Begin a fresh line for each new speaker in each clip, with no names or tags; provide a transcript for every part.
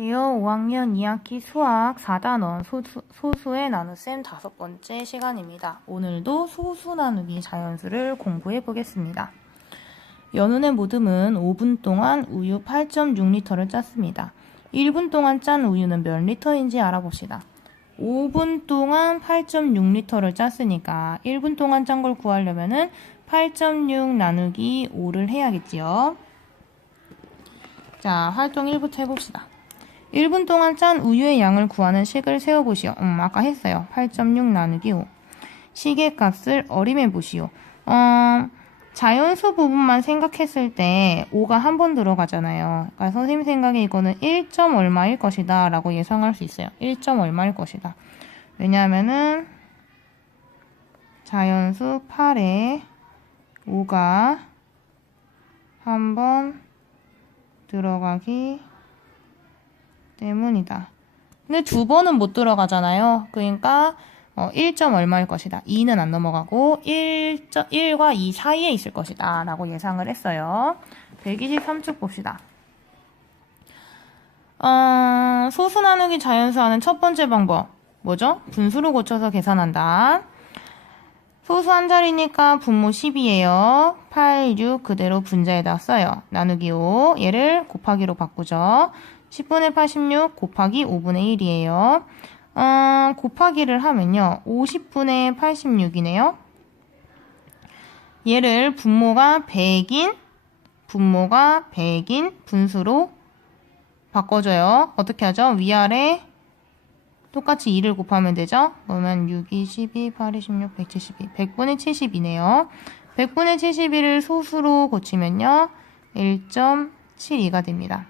안녕하세요. 5학년 2학기 수학 4단원 소수, 소수 의 나눗셈 다섯 번째 시간입니다. 오늘도 소수 나누기 자연수를 공부해 보겠습니다. 연운의 모듬은 5분 동안 우유 8.6리터를 짰습니다. 1분 동안 짠 우유는 몇 리터인지 알아봅시다. 5분 동안 8.6리터를 짰으니까 1분 동안 짠 걸 구하려면 은 8.6 나누기 5를 해야겠지요. 자, 활동 1부터 해봅시다. 1분 동안 짠 우유의 양을 구하는 식을 세워보시오. 음, 아까 했어요. 8.6 나누기 5. 식의 값을 어림해 보시오. 어, 자연수 부분만 생각했을 때 5가 한 번 들어가잖아요. 그러니까 선생님 생각에 이거는 1. 얼마일 것이다 라고 예상할 수 있어요. 1. 얼마일 것이다. 왜냐하면은 자연수 8에 5가 한 번 들어가기 때문이다. 근데 두 번은 못 들어가잖아요. 그러니까 어, 1점 얼마일 것이다. 2는 안 넘어가고 1, 1과 2 사이에 있을 것이다. 라고 예상을 했어요. 123쪽 봅시다. 어, 소수 나누기 자연수 하는 첫 번째 방법. 뭐죠? 분수로 고쳐서 계산한다. 소수 한 자리니까 분모 10이에요. 8, 6 그대로 분자에다 써요. 나누기 5. 얘를 곱하기로 바꾸죠. 10분의 86 곱하기 5분의 1이에요. 어, 곱하기를 하면요. 50분의 86이네요. 얘를 분모가 100인, 분모가 100인 분수로 바꿔줘요. 어떻게 하죠? 위아래 똑같이 2를 곱하면 되죠? 그러면 6, 2, 12, 8, 2, 16, 172. 100분의 72네요. 100분의 71을 소수로 고치면요. 1.72가 됩니다.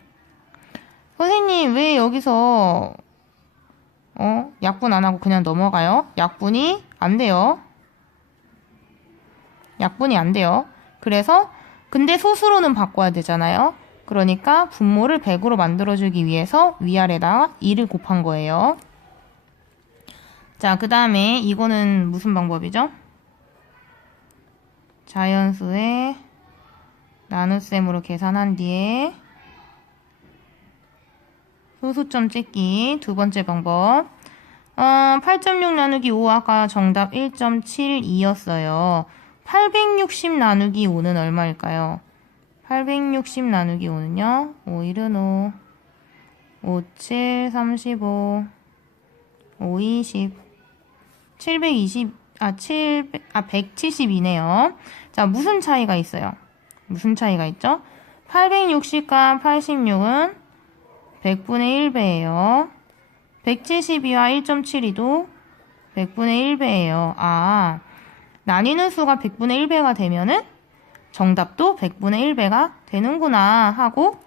선생님, 왜 여기서, 어, 약분 안 하고 그냥 넘어가요? 약분이 안 돼요. 약분이 안 돼요. 그래서, 근데 소수로는 바꿔야 되잖아요. 그러니까 분모를 100으로 만들어주기 위해서 위아래다 2를 곱한 거예요. 자, 그 다음에 이거는 무슨 방법이죠? 자연수의 나눗셈으로 계산한 뒤에 소수점 찍기 두 번째 방법. 어, 8.6 나누기 5 아까 정답 1.72였어요. 860 나누기 5는 얼마일까요? 860 나누기 5는요. 5 1은 5. 5 7 35 5 20 720 아, 7 아, 172네요. 자, 무슨 차이가 있어요? 무슨 차이가 있죠? 860과 86은 100분의 1배예요. 172와 1.72도 100분의 1배예요. 아, 나뉘는 수가 100분의 1배가 되면은 정답도 100분의 1배가 되는구나 하고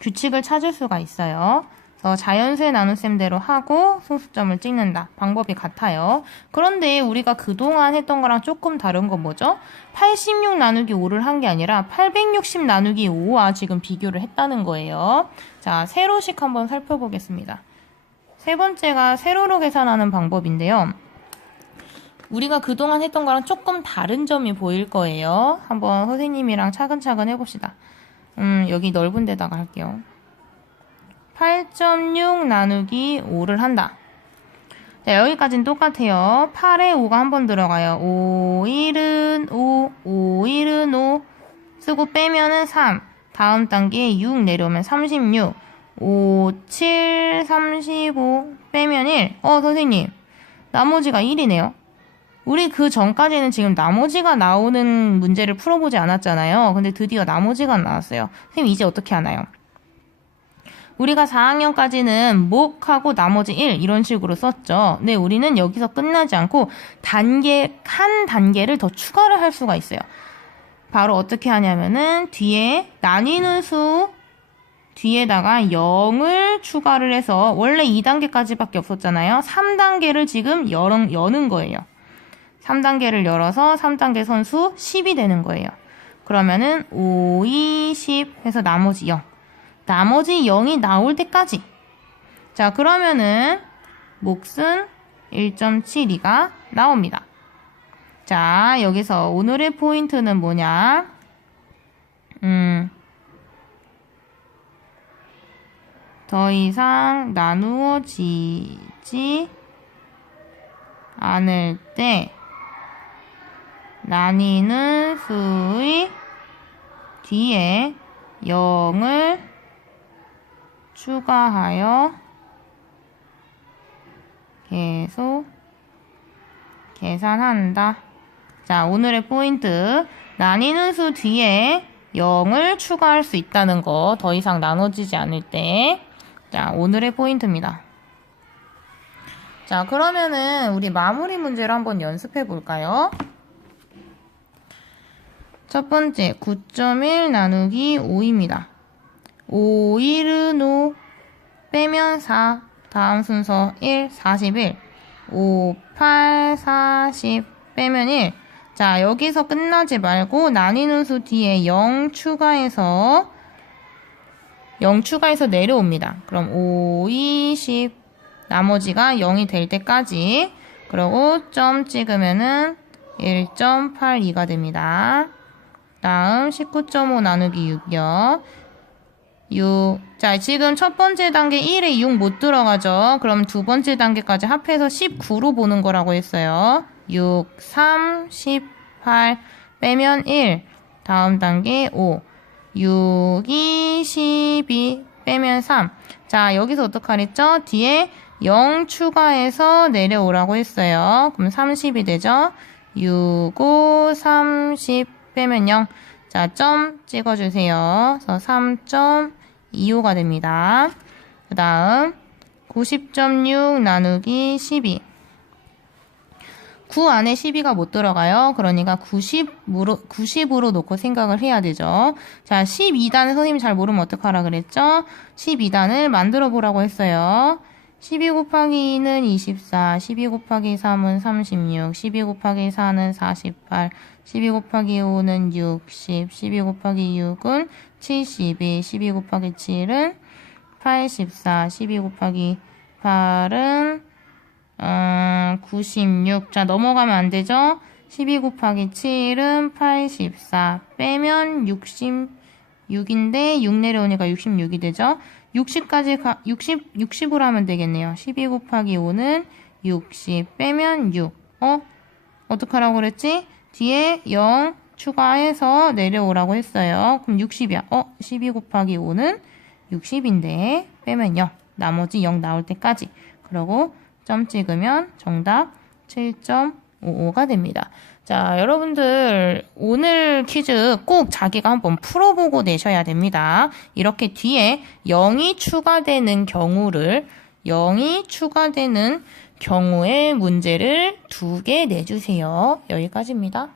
규칙을 찾을 수가 있어요. 그래서 자연수의 나눗셈대로 하고 소수점을 찍는다. 방법이 같아요. 그런데 우리가 그동안 했던 거랑 조금 다른 건 뭐죠? 86 나누기 5를 한 게 아니라 860 나누기 5와 지금 비교를 했다는 거예요. 자, 세로식 한번 살펴보겠습니다. 세 번째가 세로로 계산하는 방법인데요. 우리가 그동안 했던 거랑 조금 다른 점이 보일 거예요. 한번 선생님이랑 차근차근 해봅시다. 음, 여기 넓은 데다가 할게요. 8.6 나누기 5를 한다. 자, 여기까지는 똑같아요. 8에 5가 한 번 들어가요. 5, 1은 5, 5, 1은 5. 쓰고 빼면은 3. 다음 단계에 6 내려오면 36. 5, 7, 35. 빼면 1. 어, 선생님. 나머지가 1이네요. 우리 그 전까지는 지금 나머지가 나오는 문제를 풀어보지 않았잖아요. 근데 드디어 나머지가 나왔어요. 선생님, 이제 어떻게 하나요? 우리가 4학년까지는 목하고 나머지 1 이런 식으로 썼죠. 근데 우리는 여기서 끝나지 않고 단계 한 단계를 더 추가를 할 수가 있어요. 바로 어떻게 하냐면은 뒤에 나뉘는 수 뒤에다가 0을 추가를 해서 원래 2단계까지밖에 없었잖아요. 3단계를 지금 열, 여는 거예요. 3단계를 열어서 3단계 선수 10이 되는 거예요. 그러면은 5, 2, 10 해서 나머지 0. 나머지 0이 나올 때까지. 자, 그러면은 몫은 1.72가 나옵니다. 자, 여기서 오늘의 포인트는 뭐냐? 음, 더 이상 나누어지지 않을 때 나뉘는 수의 뒤에 0을 추가하여 계속 계산한다. 자, 오늘의 포인트. 나뉘는 수 뒤에 0을 추가할 수 있다는 거. 더 이상 나눠지지 않을 때. 자, 오늘의 포인트입니다. 자, 그러면은 우리 마무리 문제를 한번 연습해 볼까요? 첫 번째, 9.1 나누기 5입니다. 5, 1은 5, 빼면 4, 다음 순서 1, 41, 5, 8, 40, 빼면 1. 자, 여기서 끝나지 말고 나뉘는 수 뒤에 0 추가해서 0 추가해서 내려옵니다. 그럼 5, 20, 나머지가 0이 될 때까지 그러고 점 찍으면은 1.82가 됩니다. 다음 19.5 나누기 6이요. 6. 자, 지금 첫 번째 단계 1에 6 못 들어가죠. 그럼 두 번째 단계까지 합해서 19로 보는 거라고 했어요. 6, 3, 18, 빼면 1. 다음 단계 5. 6, 2, 12, 빼면 3. 자, 여기서 어떡하랬죠? 뒤에 0 추가해서 내려오라고 했어요. 그럼 30이 되죠? 6, 5, 30, 빼면 0. 자, 점 찍어주세요. 그래서 3.25가 됩니다. 그 다음, 90.6 나누기 12. 9 안에 12가 못 들어가요. 그러니까 90으로, 90으로 놓고 생각을 해야 되죠. 자, 12단을 선생님이 잘 모르면 어떡하라 그랬죠? 12단을 만들어 보라고 했어요. 12 곱하기 2는 24, 12 곱하기 3은 36, 12 곱하기 4는 48, 12 곱하기 5는 60, 12 곱하기 6은 72, 12 곱하기 7은 84, 12 곱하기 8은 음, 96. 자, 넘어가면 안 되죠? 12 곱하기 7은 84. 빼면 66인데 6 내려오니까 66이 되죠? 60까지 가, 60, 60으로 하면 되겠네요. 12 곱하기 5는 60. 빼면 6. 어? 어떡하라고 그랬지? 뒤에 0 추가해서 내려오라고 했어요. 그럼 60이야. 어? 12 곱하기 5는 60인데 빼면 0. 나머지 0 나올 때까지. 그러고 점 찍으면 정답 7.55가 됩니다. 자, 여러분들 오늘 퀴즈 꼭 자기가 한번 풀어보고 내셔야 됩니다. 이렇게 뒤에 0이 추가되는 경우를 0이 추가되는 경우의 문제를 두 개 내주세요. 여기까지입니다.